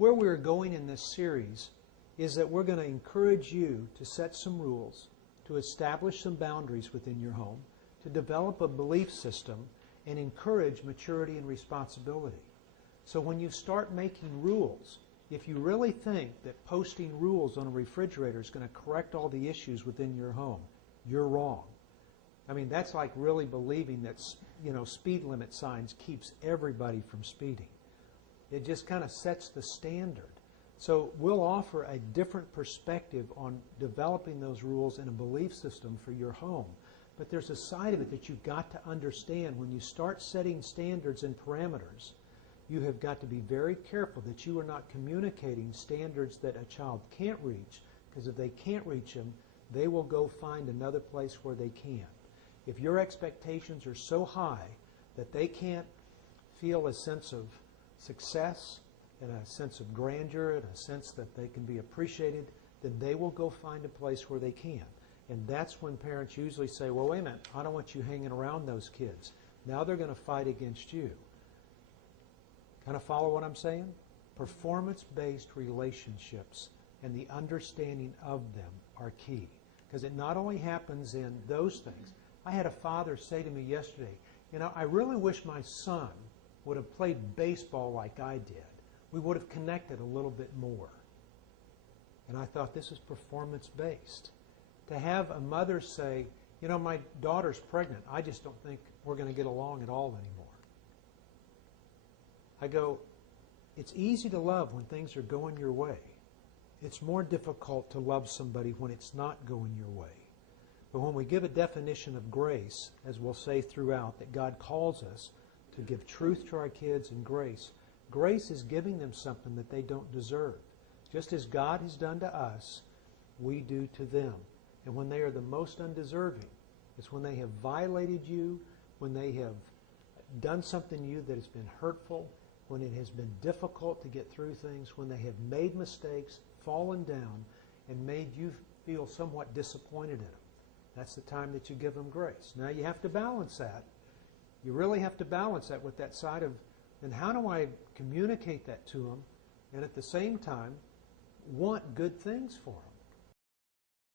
where we're going in this series is that we're going to encourage you to set some rules, to establish some boundaries within your home, to develop a belief system, and encourage maturity and responsibility. So when you start making rules, if you really think that posting rules on a refrigerator is going to correct all the issues within your home, you're wrong. I mean, that's like really believing that, speed limit signs keeps everybody from speeding. It just kind of sets the standard. So we'll offer a different perspective on developing those rules and a belief system for your home. But there's a side of it that you've got to understand. When you start setting standards and parameters, you have got to be very careful that you are not communicating standards that a child can't reach, because if they can't reach them, they will go find another place where they can. If your expectations are so high that they can't feel a sense of success and a sense of grandeur and a sense that they can be appreciated, then they will go find a place where they can. And that's when parents usually say, well, wait a minute, I don't want you hanging around those kids. Now they're going to fight against you. Kind of follow what I'm saying? Performance-based relationships and the understanding of them are key. Because it not only happens in those things. I had a father say to me yesterday, I really wish my son would have played baseball like I did. We would have connected a little bit more. And I thought, this is performance-based. To have a mother say, my daughter's pregnant, I just don't think we're going to get along at all anymore. I go, it's easy to love when things are going your way. It's more difficult to love somebody when it's not going your way. But when we give a definition of grace, as we'll say throughout, that God calls us to give truth to our kids and grace, grace is giving them something that they don't deserve. Just as God has done to us, we do to them. And when they are the most undeserving, it's when they have violated you, when they have done something to you that has been hurtful, when it has been difficult to get through things, when they have made mistakes, fallen down, and made you feel somewhat disappointed in them. That's the time that you give them grace. Now you have to balance that. You really have to balance that with that side of, and how do I communicate that to them and at the same time want good things for them?